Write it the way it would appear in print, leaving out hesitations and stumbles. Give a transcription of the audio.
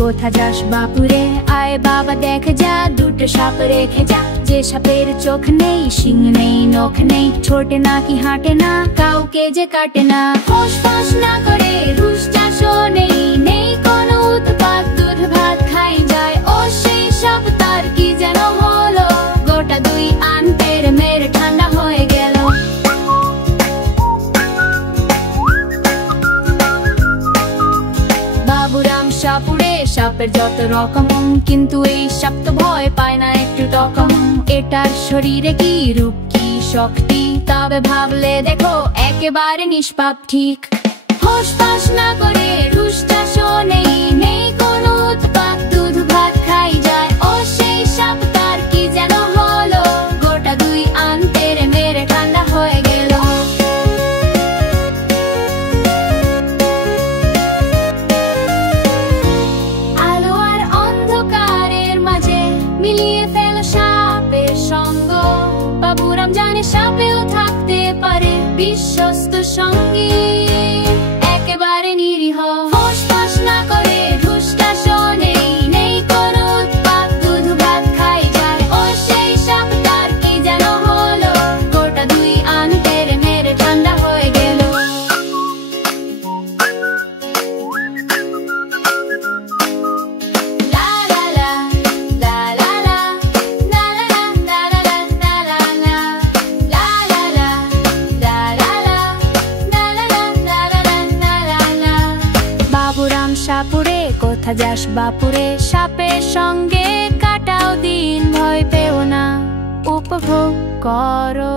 কোথা যাস বাপুরে, আয় বাবা দেখে যা, দুটো সাপ রেখে যা। যে সাপের চোখ নেই, শিং নেই, নখ নেই, ছোটে না কি হাঁটে না, কাউকে যে কাটে না। ফোঁস ফোঁস না করে রুশ চাষও নেই, নেই কোনো উৎপাত, দুধ ভাত খাই যায়। ও সেই সাপ তার কি যেন হলো, গোটা দুই আন পেরে মেরে ঠান্ডা হয়ে গেল। বাবুরাম সাপুড়ে, সাপের যত রকম, কিন্তু এই সাপ তো ভয় পায় না একটু টকম। এটার শরীরে কি রূপ কি শক্তি, তবে ভাবলে দেখো একেবারে নিষ্পাপ ঠিক। হোস পাস না করে রুশ চাষও নেই, নেই কোনো উৎপাত, দুধ ভাত খাই যায়। ও সেই সাপ তার কি যেন হলো, গোটা দুই আন পেরে মেরে ঠান্ডা হয়ে গেল। আলো আর অন্ধকারের মাঝে মিলিয়ে ফেল সাপের সঙ্গ। বাবুরাম জানে সাপেও থাকতে পারে বিশ্বস্ত সঙ্গী, একেবারে নিরীহ। ফোঁস ফোঁস না করে রুশ চাষও নেই, নেই কোনো উৎপাত, দুধ ভাত খাই যায়। ও সেই সাপ তার কি যেন হলো, গোটা দুই আন পেরে মেরে ঠান্ডা হয়ে গেল। লা লা লা, লা লা লা, লা লা লা, লা লা লা, লা লা লা, লা লা লা, লা লা লা, লা লা লা, লা লা লা। বাবুরাম সাপুড়ে, কোথা যাস বাপুরে, সাপের সঙ্গে কাটাও দিন, ভয় পেও না, উপভোগ করো।